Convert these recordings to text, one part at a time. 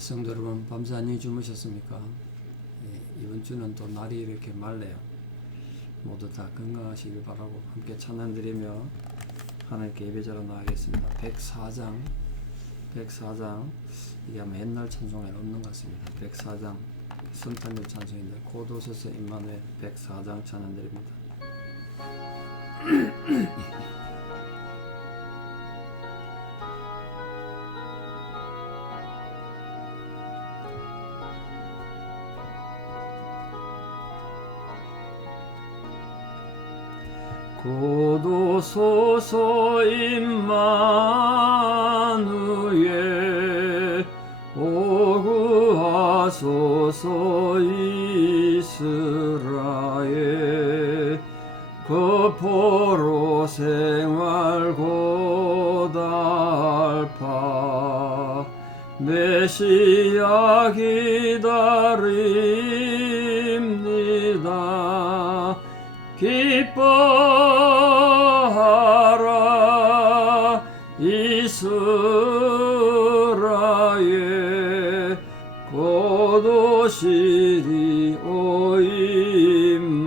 성도 여러분, 밤새 안녕히 주무셨습니까? 이번 주는 또 날이 이렇게 맑네요. 모두 다 건강하시길 바라고 함께 찬양 드리며 하나님께 예배자로 나가겠습니다. 104장 이게 아마 옛날 찬송에 없는 것 같습니다. 104장 성탄절 찬송인데 곧 오소서 임마누엘 104장 찬양 드립니다. 곧 오소서 임마누엘 오구하소서 이스라엘 거포로 생활 고달파 메시아 기다립니다. 기뻐하라 이스라엘 곧 오시리 오 임마누엘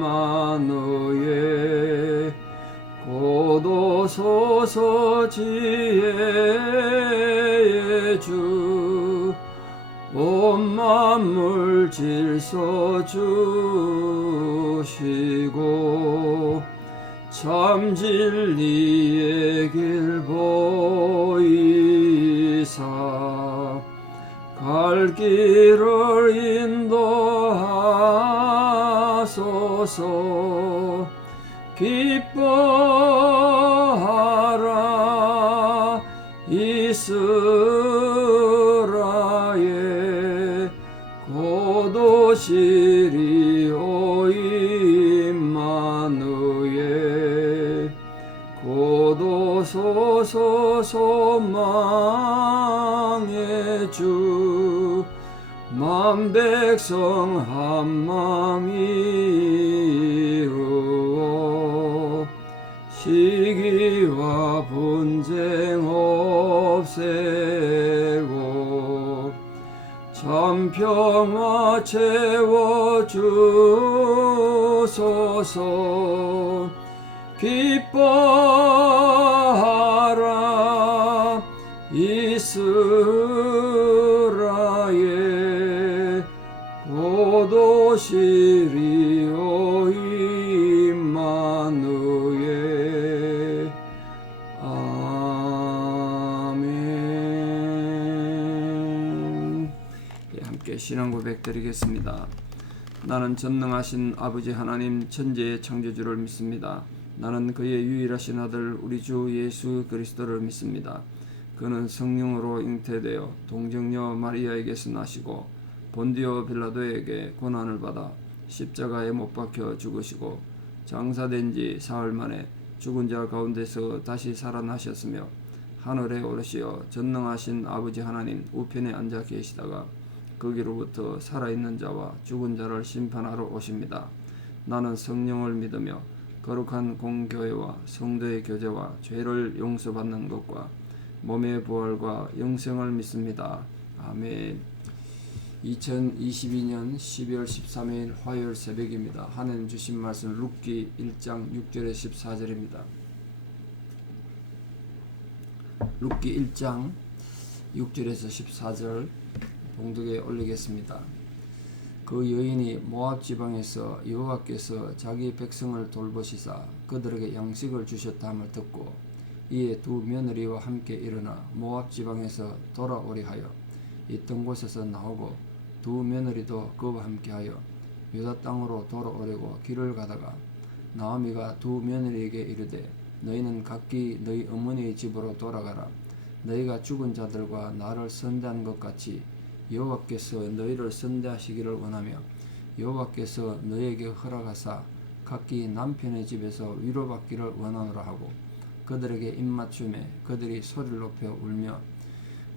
곧 오소서 지혜의 주 온 만물 질서 주시고 참 진리의 길 보이사 갈 길을 인도하소서. 기뻐하라 이스라엘 곧 오시리 오 임마누엘 곧 오소서 소망의 주 만 백성 한마음 이루어 시기와 분쟁 없애고 참 평화 채워주소서. 기뻐하라 이스라엘 곧 오시리 오 임마누엘 아멘. 함께 신앙 고백 드리겠습니다. 나는 전능하신 아버지 하나님 천지의 창조주를 믿습니다. 나는 그의 유일하신 아들 우리 주 예수 그리스도를 믿습니다. 그는 성령으로 잉태되어 동정녀 마리아에게서 나시고 본디오 빌라도에게 고난을 받아 십자가에 못 박혀 죽으시고 장사된 지 사흘 만에 죽은 자 가운데서 다시 살아나셨으며 하늘에 오르시어 전능하신 아버지 하나님 우편에 앉아 계시다가 거기로부터 살아있는 자와 죽은 자를 심판하러 오십니다. 나는 성령을 믿으며 거룩한 공교회와 성도의 교제와 죄를 용서받는 것과 몸의 부활과 영생을 믿습니다. 아멘. 2022년 12월 13일 화요일 새벽입니다. 하나님 주신 말씀 룻기 1장 6절에 14절입니다. 룻기 1장 6절에서 14절 봉독에 올리겠습니다. 그 여인이 모압 지방에서 여호와께서 자기 백성을 돌보시사 그들에게 양식을 주셨다 함을 듣고 이에 두 며느리와 함께 일어나 모압 지방에서 돌아오리 하여 있던 곳에서 나오고 두 며느리도 그와 함께하여 유다 땅으로 돌아오려고 길을 가다가 나오미가 두 며느리에게 이르되 너희는 각기 너희 어머니의 집으로 돌아가라. 너희가 죽은 자들과 나를 선대한 것 같이 여호와께서 너희를 선대하시기를 원하며 여호와께서 너희에게 허락하사 각기 남편의 집에서 위로받기를 원하노라 하고 그들에게 입맞춤에 그들이 소리를 높여 울며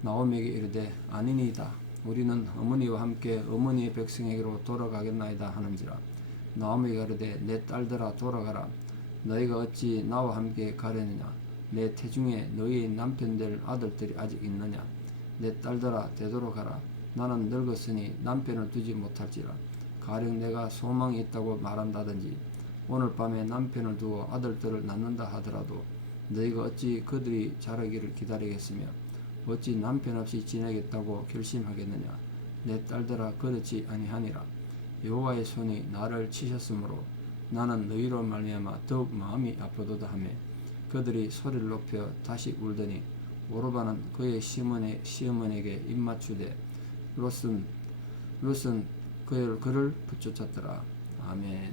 나오미에게 이르되 아니니이다. 우리는 어머니와 함께 어머니의 백성에게로 돌아가겠나이다 하는지라. 나오미가 이르되 내 딸들아 돌아가라. 너희가 어찌 나와 함께 가려느냐. 내 태중에 너희의 남편 될 아들들이 아직 있느냐. 내 딸들아 되도록하라. 나는 늙었으니 남편을 두지 못할지라. 가령 내가 소망이 있다고 말한다든지 오늘 밤에 남편을 두어 아들들을 낳는다 하더라도 너희가 어찌 그들이 자라기를 기다리겠으며 어찌 남편 없이 지내겠다고 결심하겠느냐. 내 딸들아 그렇지 아니하니라. 여호와의 손이 나를 치셨으므로 나는 너희로 말미암아 더욱 마음이 아프도다 하며 그들이 소리를 높여 다시 울더니 오르바는 그의 시어머니에게 입맞추되 롯은 그를 붙여쳤더라. 아멘.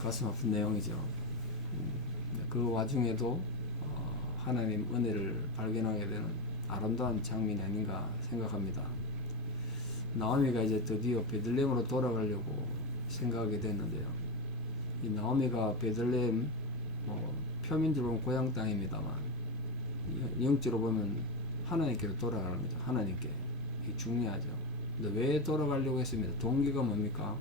가슴 아픈 내용이죠. 그 와중에도 하나님 은혜를 발견하게 되는 아름다운 장면이 아닌가 생각합니다. 나오미가 이제 드디어 베들레헴으로 돌아가려고 생각하게 됐는데요. 이 나오미가 베들레헴 표면적으로 보면 고향 땅입니다만 영적으로 보면 하나님께로 돌아갑니다. 하나님께. 이게 중요하죠. 근데 왜 돌아가려고 했습니다. 동기가 뭡니까?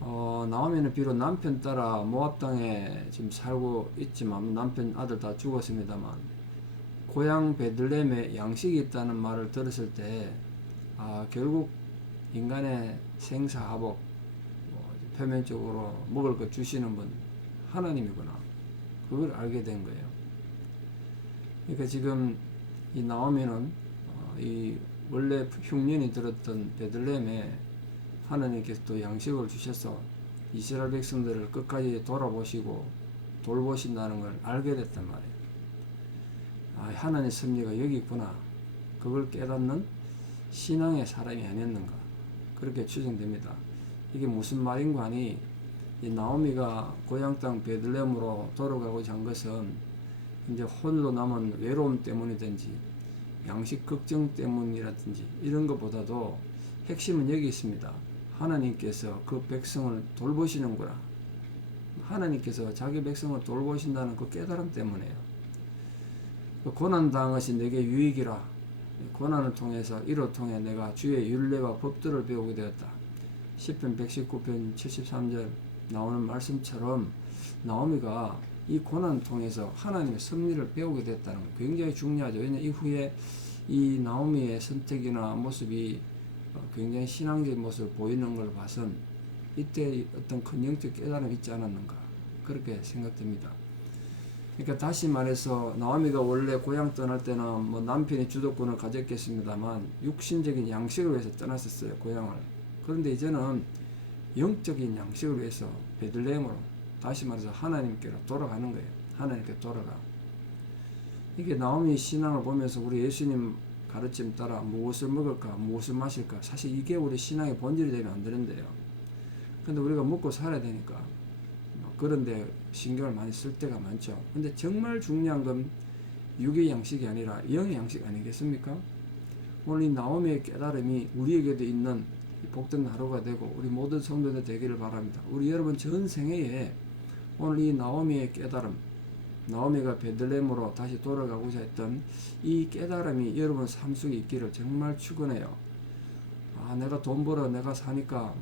나오미는 비록 남편 따라 모압 땅에 지금 살고 있지만 남편 아들 다 죽었습니다만 고향 베들레헴에 양식이 있다는 말을 들었을 때 결국 인간의 생사화복 표면적으로 먹을 것 주시는 분 하나님이구나. 그걸 알게 된 거예요. 그러니까 지금 이 나오미는 이 원래 흉년이 들었던 베들레헴에 하나님께서 또 양식을 주셔서 이스라엘 백성들을 끝까지 돌아보시고 돌보신다는 걸 알게 됐단 말이에요. 하나님의 섭리가 여기 있구나. 그걸 깨닫는 신앙의 사람이 아니었는가. 그렇게 추정됩니다. 이게 무슨 말인가 하니 이 나오미가 고향 땅 베들레헴으로 돌아가고자 한 것은 이제 홀로 남은 외로움 때문이든지 양식 걱정 때문이라든지 이런 것보다도 핵심은 여기 있습니다. 하나님께서 그 백성을 돌보시는구나. 하나님께서 자기 백성을 돌보신다는 그 깨달음 때문에요. 그 고난당한 것이 내게 유익이라. 고난을 통해서 이로 통해 내가 주의 율례와 법들을 배우게 되었다. 시편 119편 73절 나오는 말씀처럼 나오미가 이 고난을 통해서 하나님의 섭리를 배우게 됐다는 거 굉장히 중요하죠. 왜냐하면 이후에 이 나오미의 선택이나 모습이 굉장히 신앙적인 모습을 보이는 걸 봐선 이때 어떤 큰 영적 깨달음이 있지 않았는가 그렇게 생각됩니다. 그러니까 다시 말해서 나오미가 원래 고향 떠날 때는 뭐 남편이 주도권을 가졌겠습니다만 육신적인 양식을 위해서 떠났었어요. 고향을. 그런데 이제는 영적인 양식을 위해서 베들레헴으로 다시 말해서 하나님께로 돌아가는 거예요. 하나님께 돌아가. 이게 나오미 신앙을 보면서 우리 예수님 가르침 따라 무엇을 먹을까 무엇을 마실까 사실 이게 우리 신앙의 본질이 되면 안 되는데요. 근데 우리가 먹고 살아야 되니까 그런데 신경을 많이 쓸 때가 많죠. 근데 정말 중요한 건 육의 양식이 아니라 영의 양식 아니겠습니까? 오늘 이 나오미의 깨달음이 우리에게도 있는 복된 하루가 되고 우리 모든 성도들 되기를 바랍니다. 우리 여러분 전 생애에 오늘 이 나오미의 깨달음, 나오미가 베들레헴으로 다시 돌아가고자 했던 이 깨달음이 여러분 삶 속에 있기를 정말 축원해요. 내가 돈 벌어 내가 사니까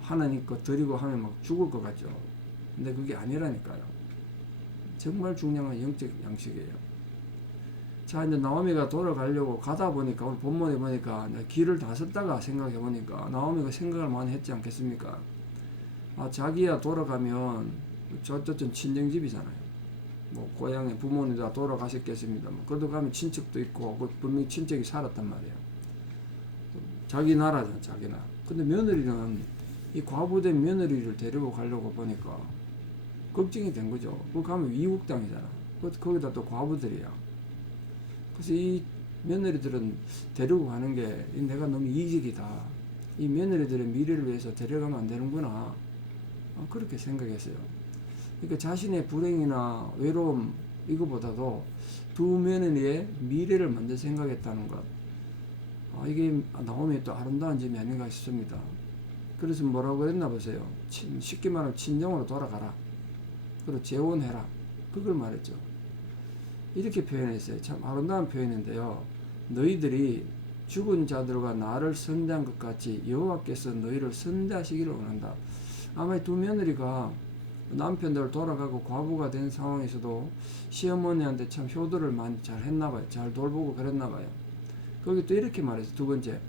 하나님 거 드리고 하면 막 죽을 것 같죠. 근데 그게 아니라니까요. 정말 중요한 영적 양식이에요. 자, 이제 나오미가 돌아가려고 가다 보니까 오늘 본문에 보니까 길을 다 썼다가 생각해 보니까 나오미가 생각을 많이 했지 않겠습니까? 자기야 돌아가면 저쪽 친정집이잖아요. 뭐 고향에 부모님 다 돌아가셨겠습니다. 그래도 가면 친척도 있고 분명히 친척이 살았단 말이에요. 자기 나라잖아, 자기 나라. 근데 며느리는 이 과부된 며느리를 데리고 가려고 보니까 걱정이 된 거죠. 그 가면 미국 땅이잖아. 거기다 또 과부들이야. 그래서 이 며느리들은 데리고 가는 게 내가 너무 이직이다. 이 며느리들의 미래를 위해서 데려가면 안 되는구나. 그렇게 생각했어요. 그러니까 자신의 불행이나 외로움 이거보다도 두 며느리의 미래를 먼저 생각했다는 것. 이게 나오미 또 아름다운 점이 아닌가 싶습니다. 그래서 뭐라고 했나 보세요. 쉽게 말하면 친정으로 돌아가라. 그리고 재혼해라. 그걸 말했죠. 이렇게 표현했어요. 참 아름다운 표현인데요. 너희들이 죽은 자들과 나를 선대한 것 같이 여호와께서 너희를 선대하시기를 원한다. 아마 두 며느리가 남편들 돌아가고 과부가 된 상황에서도 시어머니한테 참 효도를 많이 잘 했나봐요. 잘 돌보고 그랬나봐요. 거기 또 이렇게 말해서 두 번째,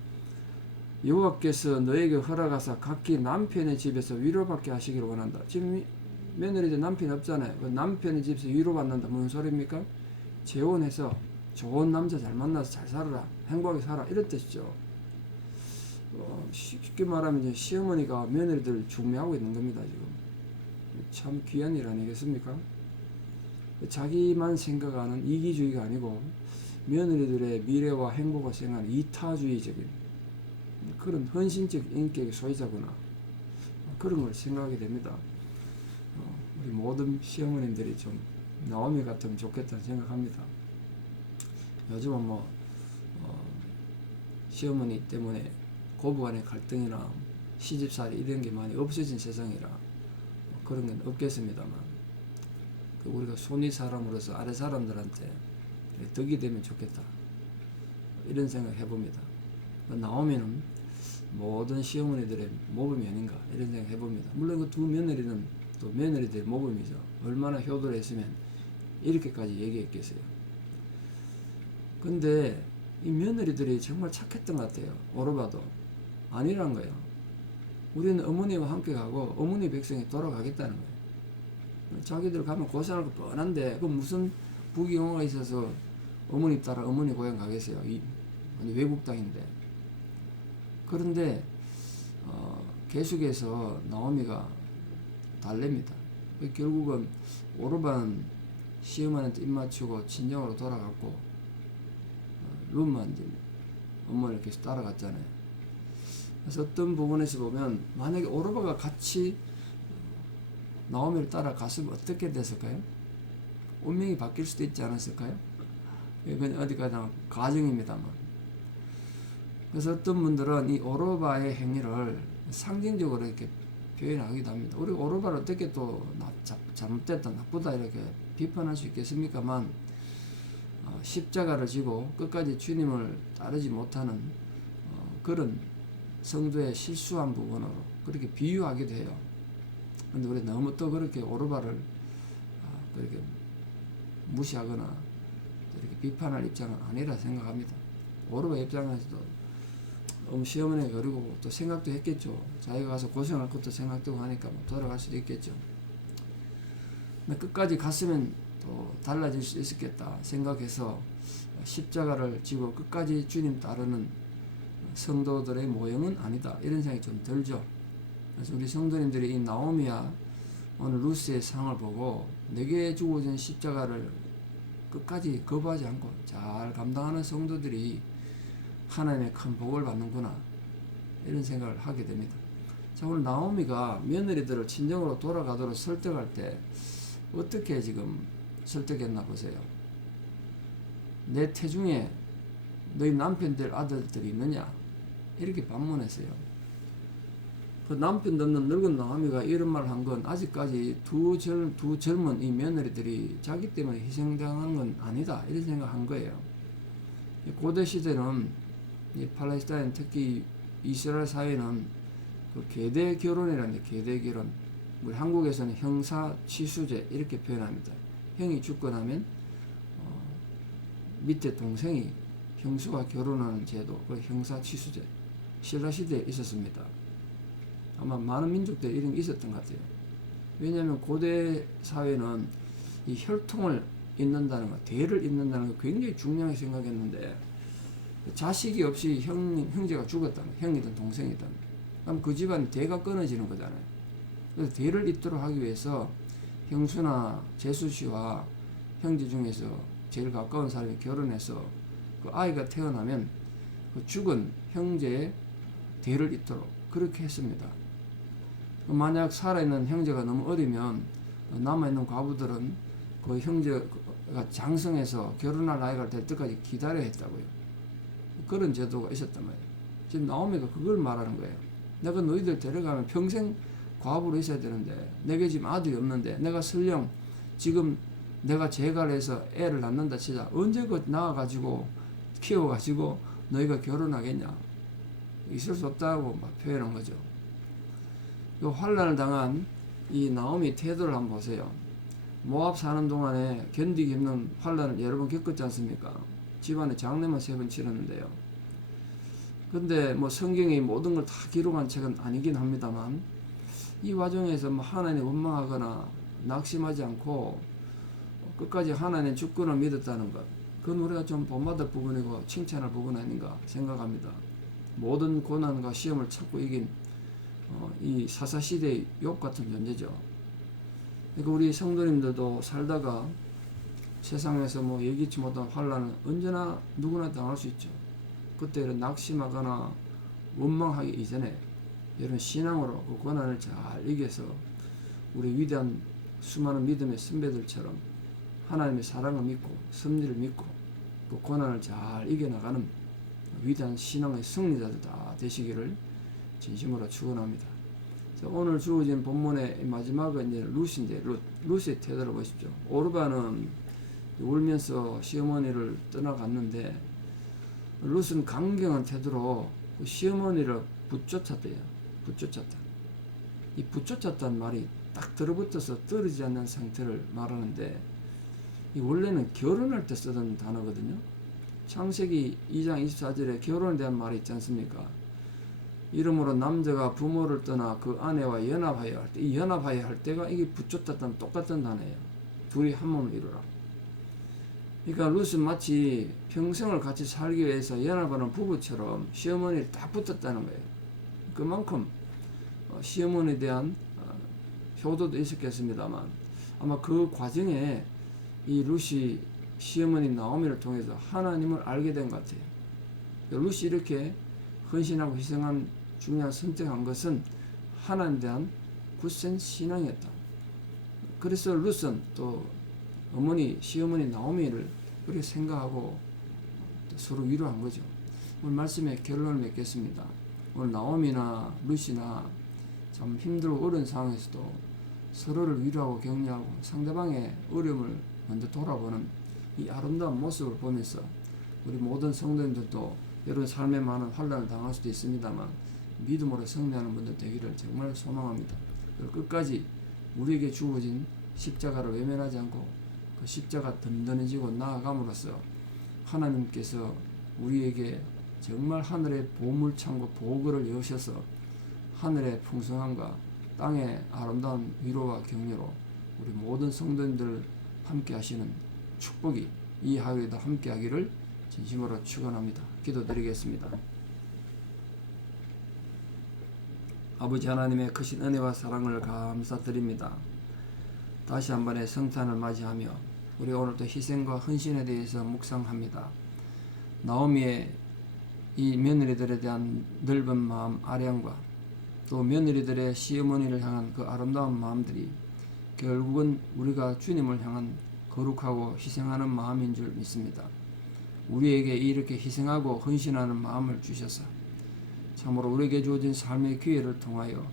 여호와께서 너에게 허락하사 각기 남편의 집에서 위로받게 하시기를 원한다. 지금 며느리들 남편이 없잖아요. 그 남편의 집에서 위로받는다. 무슨 소리입니까? 재혼해서 좋은 남자 잘 만나서 잘 살아라. 행복하게 살아. 이런 뜻이죠. 쉽게 말하면 이제 시어머니가 며느리들 중매하고 있는 겁니다. 지금 참 귀한 일 아니겠습니까? 자기만 생각하는 이기주의가 아니고 며느리들의 미래와 행복을 생각하는 이타주의적인 그런 헌신적 인격의 소유자구나, 그런 걸 생각하게 됩니다. 우리 모든 시어머님들이 좀 나오미 같으면 좋겠다는 생각합니다. 요즘은 시어머니 때문에 고부간의 갈등이나 시집살이 이런 게 많이 없어진 세상이라 그런 건 없겠습니다만, 우리가 손위 사람으로서 아래 사람들한테 덕이 되면 좋겠다, 이런 생각 해봅니다. 나오미는 모든 시어머니들의 모범이 아닌가, 이런 생각 해봅니다. 물론 그 두 며느리는 또 며느리들의 모범이죠. 얼마나 효도를 했으면 이렇게까지 얘기했겠어요. 근데 이 며느리들이 정말 착했던 것 같아요. 오르바도 아니란 거예요. 우리는 어머니와 함께 가고 어머니 백성이 돌아가겠다는 거예요. 자기들 가면 고생할 거 뻔한데 그 무슨 부귀영화가 있어서 어머니 따라 어머니 고향 가겠어요. 외국 땅인데. 그런데 계속해서 나오미가 달랩니다. 결국은 오르바는 시어머니한테 입맞추고 친정으로 돌아갔고 룻만 이제 엄마를 계속 따라갔잖아요. 그래서 어떤 부분에서 보면 만약에 오르바가 같이 나오미를 따라갔으면 어떻게 됐을까요? 운명이 바뀔 수도 있지 않았을까요? 이건 어디까지나 가정입니다만. 그래서 어떤 분들은 이 오르바의 행위를 상징적으로 이렇게 표현하기도 합니다. 우리가 오르바를 어떻게 또 잘못됐다, 나쁘다 이렇게 비판할 수 있겠습니까만, 십자가를 지고 끝까지 주님을 따르지 못하는 그런 성도의 실수한 부분으로 그렇게 비유하기도 해요. 그런데 우리 너무 또 그렇게 오르바를 그렇게 무시하거나 이렇게 비판할 입장은 아니라 생각합니다. 오르바 입장에서도 시어머니가 그리고 또 생각도 했겠죠. 자기가 가서 고생할 것도 생각되고 하니까 돌아갈 수도 있겠죠. 끝까지 갔으면 또 달라질 수 있었겠다 생각해서 십자가를 지고 끝까지 주님 따르는 성도들의 모형은 아니다, 이런 생각이 좀 들죠. 그래서 우리 성도님들이 이 나오미와 오늘 루스의 상을 보고 내게 주어진 십자가를 끝까지 거부하지 않고 잘 감당하는 성도들이 하나님의 큰 복을 받는구나, 이런 생각을 하게 됩니다. 자, 오늘 나오미가 며느리들을 친정으로 돌아가도록 설득할 때 어떻게 지금 설득했나 보세요. 내 태중에 너희 남편들 아들들이 있느냐, 이렇게 반문했어요. 그 남편도 없는 늙은 나오미가 이런 말을 한 건 아직까지 두 젊은 이 며느리들이 자기 때문에 희생당한 건 아니다, 이런 생각한 거예요. 고대 시대는 이 팔레스타인, 특히 이스라엘 사회는 그 계대 결혼이라는데, 계대 결혼, 우리 한국에서는 형사 취수제 이렇게 표현합니다. 형이 죽고 나면 밑에 동생이 형수와 결혼하는 제도, 그 형사 취수제, 신라 시대에 있었습니다. 아마 많은 민족들이 이런 게 있었던 것 같아요. 왜냐하면 고대 사회는 이 혈통을 잇는다는 것, 대를 잇는다는 거 굉장히 중요하게 생각했는데, 자식이 없이 형제가 죽었다면, 형이든 동생이든, 그럼 그 집안 대가 끊어지는 거잖아요. 그래서 대를 잇도록 하기 위해서 형수나 제수씨와 형제 중에서 제일 가까운 사람이 결혼해서 그 아이가 태어나면 그 죽은 형제의 대를 잇도록 그렇게 했습니다. 만약 살아있는 형제가 너무 어리면 남아있는 과부들은 그 형제가 장성해서 결혼할 나이가 될 때까지 기다려야 했다고요. 그런 제도가 있었단 말이에요. 지금 나오미가 그걸 말하는 거예요. 내가 너희들 데려가면 평생 과부로 있어야 되는데, 내게 지금 아들이 없는데, 내가 설령 지금 내가 재가를 해서 애를 낳는다 치자, 언제 그 낳아가지고 키워가지고 너희가 결혼하겠냐, 있을 수 없다고 막 표현한 거죠. 이 환란을 당한 이 나오미 태도를 한번 보세요. 모압 사는 동안에 견디기 힘든 환란을 여러 번 겪었지 않습니까? 집안에 장례만 3번 치렀는데요. 근데 뭐 성경이 모든 걸 다 기록한 책은 아니긴 합니다만, 이 와중에서 뭐 하나님 원망하거나 낙심하지 않고 끝까지 하나님의 주권을 믿었다는 것, 그건 우리가 좀 본받을 부분이고 칭찬할 부분 아닌가 생각합니다. 모든 고난과 시험을 참고 이긴 이 사사시대의 욥 같은 존재죠. 그러니까 우리 성도님들도 살다가 세상에서 뭐 예기치 못한 환란은 언제나 누구나 당할 수 있죠. 그때 이런 낙심하거나 원망하기 이전에 이런 신앙으로 그 고난을 잘 이겨서 우리 위대한 수많은 믿음의 선배들처럼 하나님의 사랑을 믿고 섭리를 믿고 그 고난을 잘 이겨나가는 위대한 신앙의 승리자들 다 되시기를 진심으로 축원합니다. 오늘 주어진 본문의 마지막은 이제 룻인데, 룻의 태도를 보십시오. 오르바는 울면서 시어머니를 떠나갔는데 룻은 강경한 태도로 그 시어머니를 붙쫓았대요. 붙쫓았다. 이 붙쫓았다는 말이 딱 들어붙어서 떨어지지 않는 상태를 말하는데, 이 원래는 결혼할 때 쓰던 단어거든요. 창세기 2장 24절에 결혼에 대한 말이 있지 않습니까? 이러므로 남자가 부모를 떠나 그 아내와 연합하여 할 때, 이 연합하여 할 때가 이게 붙였다는 똑같은 단어예요. 둘이 한 몸을 이루라. 그러니까 룻은 마치 평생을 같이 살기 위해서 연합하는 부부처럼 시어머니를 딱 붙었다는 거예요. 그만큼 시어머니에 대한 효도도 있었겠습니다만, 아마 그 과정에 이 룻이 시어머니 나오미를 통해서 하나님을 알게 된 것 같아요. 룻이 이렇게 헌신하고 희생한 중요한 선택한 것은 하나님에 대한 굳센 신앙이었다. 그래서 룻은 또 어머니, 시어머니 나오미를 그렇게 생각하고 서로 위로한 거죠. 오늘 말씀의 결론을 맺겠습니다. 오늘 나오미나 룻이나 참 힘들고 어려운 상황에서도 서로를 위로하고 격려하고 상대방의 어려움을 먼저 돌아보는 이 아름다운 모습을 보면서 우리 모든 성도님들도 여러분 삶에 많은 환난을 당할 수도 있습니다만 믿음으로 승리하는 분들 되기를 정말 소망합니다. 그리고 끝까지 우리에게 주어진 십자가를 외면하지 않고 그 십자가 든든해지고 나아감으로써 하나님께서 우리에게 정말 하늘의 보물창고 보고를 여셔서 하늘의 풍성함과 땅의 아름다운 위로와 격려로 우리 모든 성도님들을 함께 하시는 축복이 이 하루에도 함께 하기를 진심으로 축원합니다. 기도드리겠습니다. 아버지 하나님의 크신 은혜와 사랑을 감사드립니다. 다시 한 번의 성탄을 맞이하며 우리 오늘도 희생과 헌신에 대해서 묵상합니다. 나오미의 이 며느리들에 대한 넓은 마음 아량과 또 며느리들의 시어머니를 향한 그 아름다운 마음들이 결국은 우리가 주님을 향한 거룩하고 희생하는 마음인 줄 믿습니다. 우리에게 이렇게 희생하고 헌신하는 마음을 주셔서 참으로 우리에게 주어진 삶의 기회를 통하여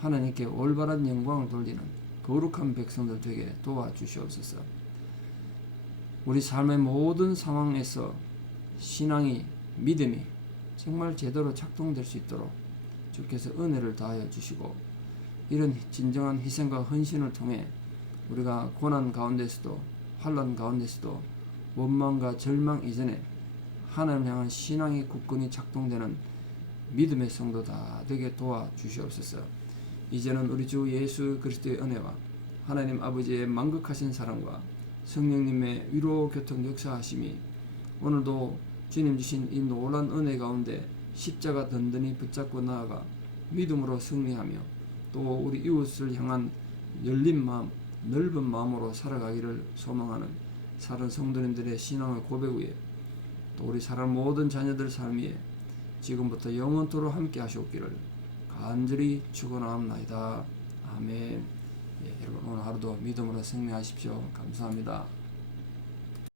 하나님께 올바른 영광을 돌리는 거룩한 백성들 되게 도와주시옵소서. 우리 삶의 모든 상황에서 신앙이, 믿음이 정말 제대로 작동될 수 있도록 주께서 은혜를 다하여 주시고, 이런 진정한 희생과 헌신을 통해 우리가 고난 가운데서도 환난 가운데서도 원망과 절망 이전에 하나님을 향한 신앙의 굳건히 작동되는 믿음의 성도 다 되게 도와주시옵소서. 이제는 우리 주 예수 그리스도의 은혜와 하나님 아버지의 만극하신 사랑과 성령님의 위로 교통 역사하심이 오늘도 주님 주신 이 놀라운 은혜 가운데 십자가 든든히 붙잡고 나아가 믿음으로 승리하며 또 우리 이웃을 향한 열린 마음, 넓은 마음으로 살아가기를 소망하는 사는 성도님들의 신앙의 고백 위에 또 우리 사랑 모든 자녀들 삶 위에 지금부터 영원토록 함께 하시옵기를 간절히 축원하옵나이다. 아멘. 여러분 오늘 하루도 믿음으로 승리하십시오. 감사합니다.